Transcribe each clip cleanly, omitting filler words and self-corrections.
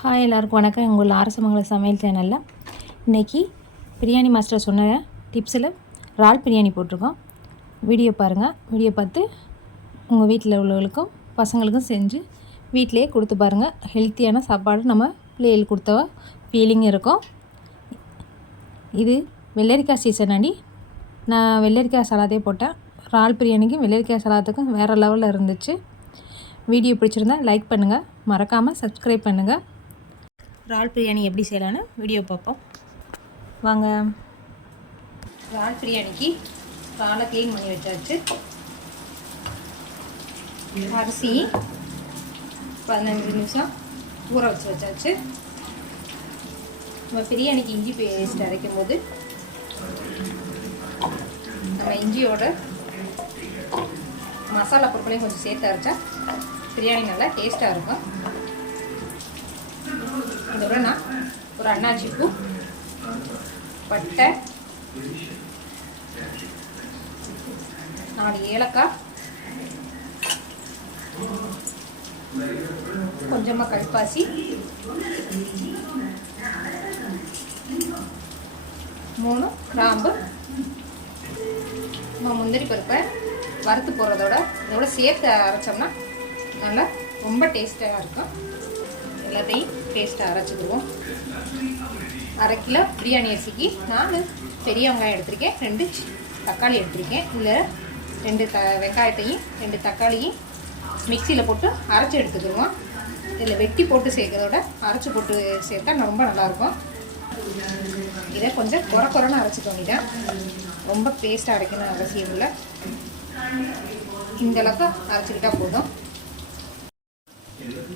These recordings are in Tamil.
ஹாய் எல்லாருக்கும் வணக்கம். உங்கள் அரசமங்கலம் சமையல் சேனலில் இன்றைக்கி பிரியாணி மாஸ்டர் சொன்ன டிப்ஸில் இறால் பிரியாணி போட்டிருக்கோம். வீடியோ பாருங்கள். வீடியோ பார்த்து உங்கள் வீட்டில் உள்ளவங்களுக்கும் பசங்களுக்கும் செஞ்சு வீட்டிலையே கொடுத்து பாருங்கள். ஹெல்த்தியான சாப்பாடு நம்ம பிள்ளைகளுக்கு கொடுத்த ஃபீலிங் இருக்கும். இது வெள்ளரிக்காய் சீசன் அடி. நான் வெள்ளரிக்காய் சலாதே போட்டேன். இறால் பிரியாணிக்கும் வெள்ளரிக்காய் சலாத்துக்கும் வேறு லெவலில் இருந்துச்சு. வீடியோ பிடிச்சிருந்தா லைக் பண்ணுங்கள், மறக்காமல் சப்ஸ்கிரைப் பண்ணுங்கள். இறால் பிரியாணி எப்படி செய்யலான்னு வீடியோ பார்ப்போம் வாங்க. இறால் பிரியாணிக்கு இறாலை க்ளீன் பண்ணி வச்சாச்சு. அரிசி 15 நிமிஷம் ஊற வச்சாச்சு. நம்ம பிரியாணிக்கு இஞ்சி பேஸ்ட் அரைக்கும் போது நம்ம இஞ்சியோட மசாலா பொருட்களையும் கொஞ்சம் சேர்த்து அரைச்சா பிரியாணி நல்லா டேஸ்ட்டாக இருக்கும். இதோட நான் ஒரு அன்னாச்சி பூ, பட்டை, 4 ஏலக்காய், கொஞ்சமாக கல்பாசி, 3 கிராம்பு, முந்திரி பருப்பை வறுத்து போடுறதோட இதோட சேர்த்து அரைச்சோம்னா நல்லா ரொம்ப டேஸ்ட்டாக இருக்கும். எல்லாத்தையும் டேஸ்ட்டாக அரைச்சிடுவோம். 1/2 கிலோ பிரியாணி அரிசிக்கு நான் பெரிய வெங்காயம் எடுத்திருக்கேன், 2 தக்காளி எடுத்திருக்கேன். இதில் 2 வெங்காயத்தையும் 2 தக்காளியும் மிக்சியில் போட்டு அரைச்சி எடுத்துக்கிடுவோம். இதில் வெட்டி போட்டு சேர்க்கறதோட அரைச்சி போட்டு சேர்த்தா ரொம்ப நல்லாயிருக்கும். இதை கொஞ்சம் குறைன்னு அரைச்சிக்க வேண்டியதான். ரொம்ப பேஸ்ட்டாக அரைக்கணும் அவசியம் இல்லை. இந்தளவுக்கு அரைச்சிக்கிட்டால் போதும்.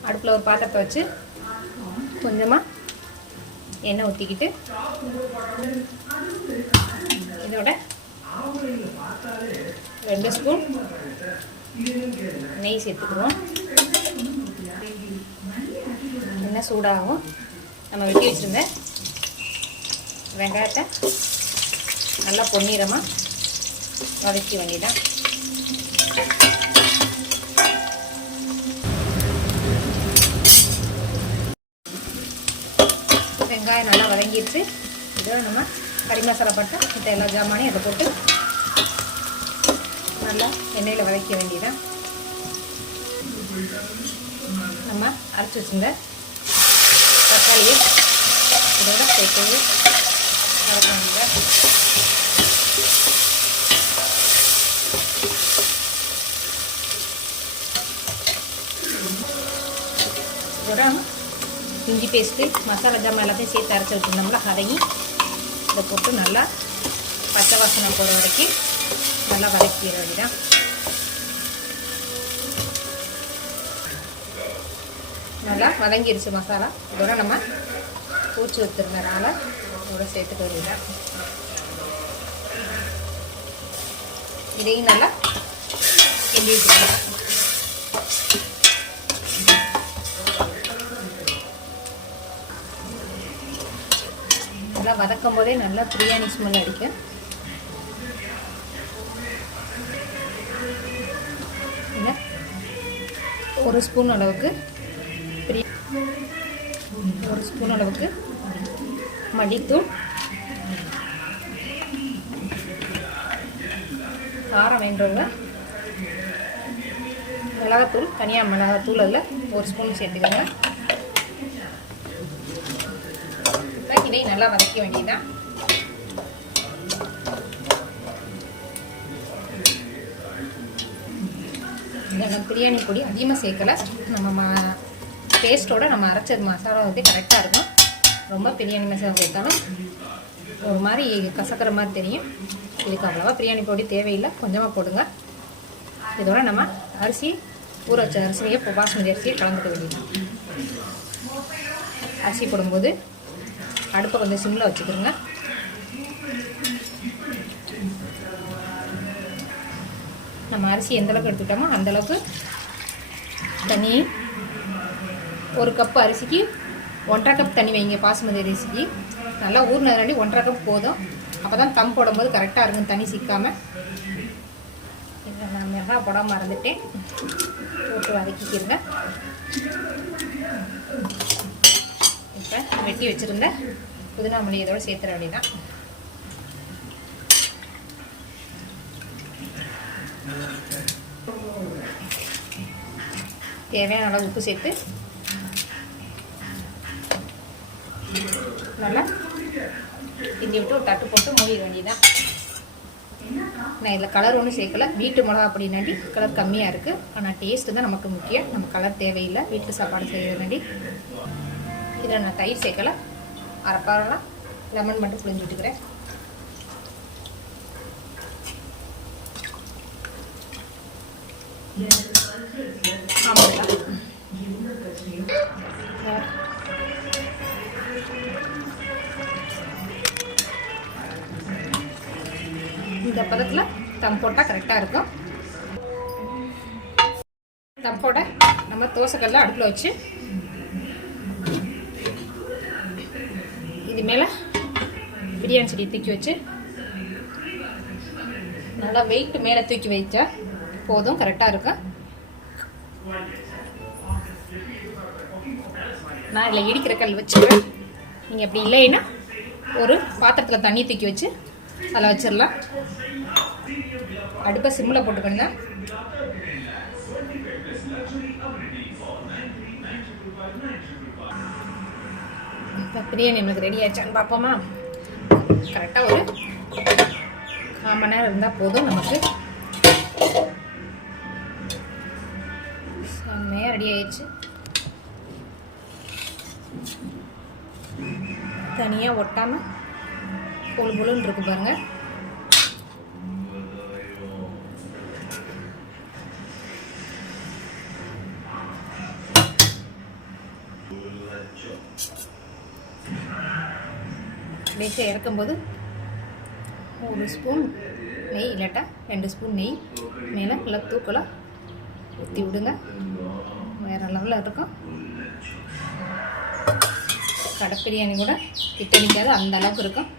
அடுப்பில் ஒரு பாத்திரத்தை வச்சு கொஞ்சமாக எண்ணெய் ஊற்றிக்கிட்டு இதோட 2 ஸ்பூன் நெய் சேர்த்துக்குவோம். எண்ணெய் சூடாகும். நம்ம வெட்டி வச்சுருந்த வெங்காயத்தை நல்லா பொன்னிறமாக வதக்கி வேண்டியதான். வெங்காயம் நல்லா வதங்கிடுச்சு. இதோட நம்ம கறி மசாலா பட்டை மற்ற எல்லா ஜாமானையும் அதை போட்டு நல்லா எண்ணெயில் வதக்க வேண்டியதான். நம்ம அரைச்சி வச்சுருந்த தக்காளியை இதோட சேர்த்து வதக்க வேண்டியதான். இதோட இஞ்சி பேஸ்ட்டு, மசாலா ஜாமான் எல்லாத்தையும் சேர்த்து அரைச்சி வச்சுருந்தோம்ல, அதையும் இதை போட்டு நல்லா பச்சை வாசனை போகிற வரைக்கும் நல்லா வதக்கிட வேண்டியதான். நல்லா வதங்கிடுச்சு மசாலா. இதோட நம்ம பூச்சி வச்சுருந்தனால இதோட சேர்த்துக்க வேண்டியதான். இதையும் நல்லா கிண்டி வச்சுக்கலாம். நல்லா வதக்கும் போதே நல்லா பிரியாணி ஸ்மெல் அடிக்கும். ஒரு ஸ்பூன் அளவுக்கு மல்லித்தூள், காரம் வேண்டவங்க மிளகாத்தூள், தனியாக மிளகாத்தூள் அதில் 1 ஸ்பூன் சேர்த்துக்கோங்க. இதை நல்லா வதக்க வேண்டியதுதான். நம்ம பிரியாணி பொடி அதிகமாக சேர்க்கலை. நம்ம பேஸ்ட்டோட நம்ம அரைச்சது மசாலா வந்து கரெக்டாக இருக்கும். ரொம்ப பிரியாணி மசாலா சேர்த்தாலும் ஒரு மாதிரி கசக்கிற மாதிரி தெரியும். இதுக்கு அவ்வளோவா பிரியாணி பொடி தேவையில்லை, கொஞ்சமாக போடுங்க. இதோட நம்ம அரிசி ஊற வச்ச அரிசியை பாஸ்மதி அரிசியை கலந்துக்க வேண்டியது. அரிசி போடும்போது அடுப்பை கொஞ்சம் சிம்மில் வச்சுக்கிறோங்க. நம்ம அரிசி எந்தளவுக்கு எடுத்துக்கிட்டோமோ அந்தளவுக்கு தண்ணி, 1 கப்பு அரிசிக்கு 1.5 கப் தண்ணி வைங்க. பாசுமதி அரிசிக்கு நல்லா ஊறினதுனாடி 1.5 கப் போதும். அப்போ தான் தம் போடும்போது கரெக்டாக இருக்கும், தண்ணி சிக்காமல். நான் மிளகாய் போட மறந்துட்டேன், போட்டு வதக்கிக்கிறேங்க. வெட்டி வச்சுருந்த புதினா மல்லி இதோடு சேர்த்துற வேண்டியதான். தேவையான அளவு உப்பு சேர்த்து நல்லா கிண்டி விட்டு ஒரு தட்டு போட்டு மூடிட வேண்டியதான். நான் இதில் கலர் ஒன்றும் சேர்க்கல, வீட்டு மிளகா அப்படின்னாடி கலர் கம்மியாக இருக்குது. ஆனால் டேஸ்ட்டு தான் நமக்கு முக்கியம், நம்ம கலர் தேவையில்லை வீட்டு சாப்பாடு செய்கிறதுனாடி. இதில் நான் தயிர் சேர்க்கலை, அரைப்பாரெல்லாம் லெமன் மட்டும் புழிஞ்சு விட்டுக்கிறேன். இந்த பதத்தில் தம் போட்டால் கரெக்டாக இருக்கும். தம் போட நம்ம தோசைக்கல்ல அடுப்பில் வச்சு இது மேலே பிரியாணி செடி தூக்கி வச்சு நல்லா வெயிட் மேலே தூக்கி வைச்சா போதும், கரெக்டாக இருக்கும். நான் இதில் இடிக்கிற கல் வச்சுக்கிறேன். நீங்கள் அப்படி இல்லைன்னா ஒரு பாத்திரத்தில் தண்ணி தூக்கி வச்சு அதில் வச்சிடலாம். அடுப்பை சிம்மில் போட்டுக்கணுங்க. இப்போ பிரியாணி நம்மளுக்கு ரெடி ஆயிடுச்சான்னு பார்ப்போமா? கரெக்டாக ஒரு 1/4 மணி நேரம் இருந்தால் போதும். நமக்கு செம்மையாக ரெடி ஆயிடுச்சு. தனியாக ஒட்டாமல் பொழு பொழுன்னு இருக்கு பாருங்க. லேசாக இறக்கும்போது 1 ஸ்பூன் நெய் இல்லாட்டா 2 ஸ்பூன் நெய் மேலே நல்லா தூக்கலாக ஊற்றி விடுங்க. வேறு லெவலில் இருக்கும். கடை பிரியாணி கூட கிட்ட நிற்காது, அந்த அளவுக்கு இருக்கும்.